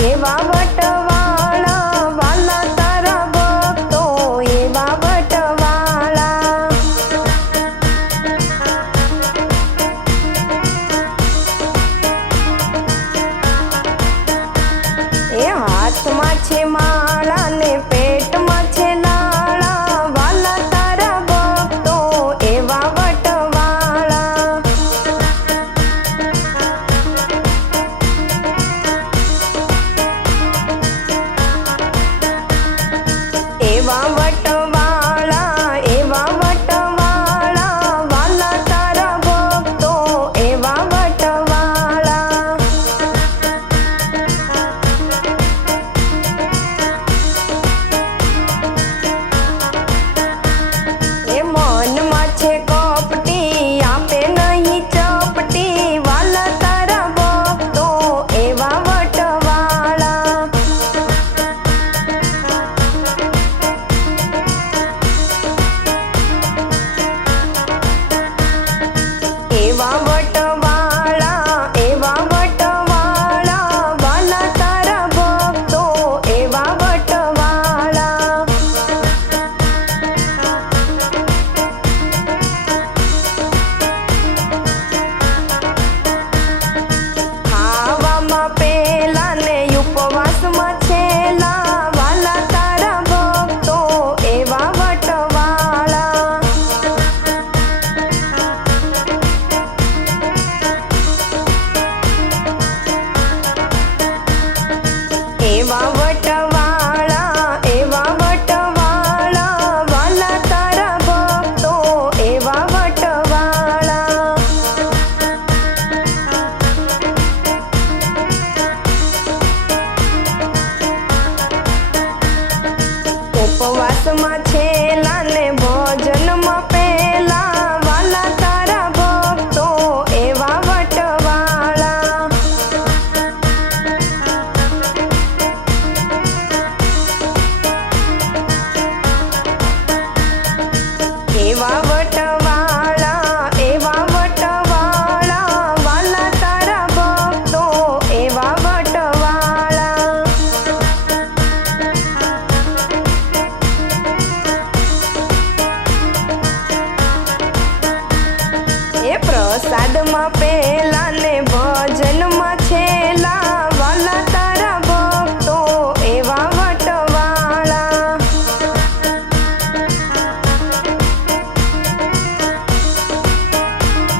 એવા વટવાળા વાલા તારા ભક્તો એવા વટવાળા એ હાથમાં છે માળા ને પેટમાં છે લાળા વાલા તારા ભક્તો એવા વટવાળા એવા વટવાળા વાલા તારા ભક્તો એવા વટવાળા એ મનમાં છે કપટી આપે નહીં ચપટી વાલા તારા ભક્તો એવા વટવાળા એવા વટવાળા વાલા તારા ભક્તો એવા વટવાળા ખાવામાં પેલા ને ઉપવાસમાં છેલા વાલા તારા ભક્તો એવા વટવાળા એવા વટવાળા વાલા તારા ભક્તો એવા વટવાળા ઉપવાસમાં છેલા ને ભોજનમાં પેલા વાલા તારા ભક્તો એવા વટવાળા એવા વટવાળા વાલા તારા ભક્તો એવા વટવાળા એ પ્રસાદમાં પેલા ને ભજનમાં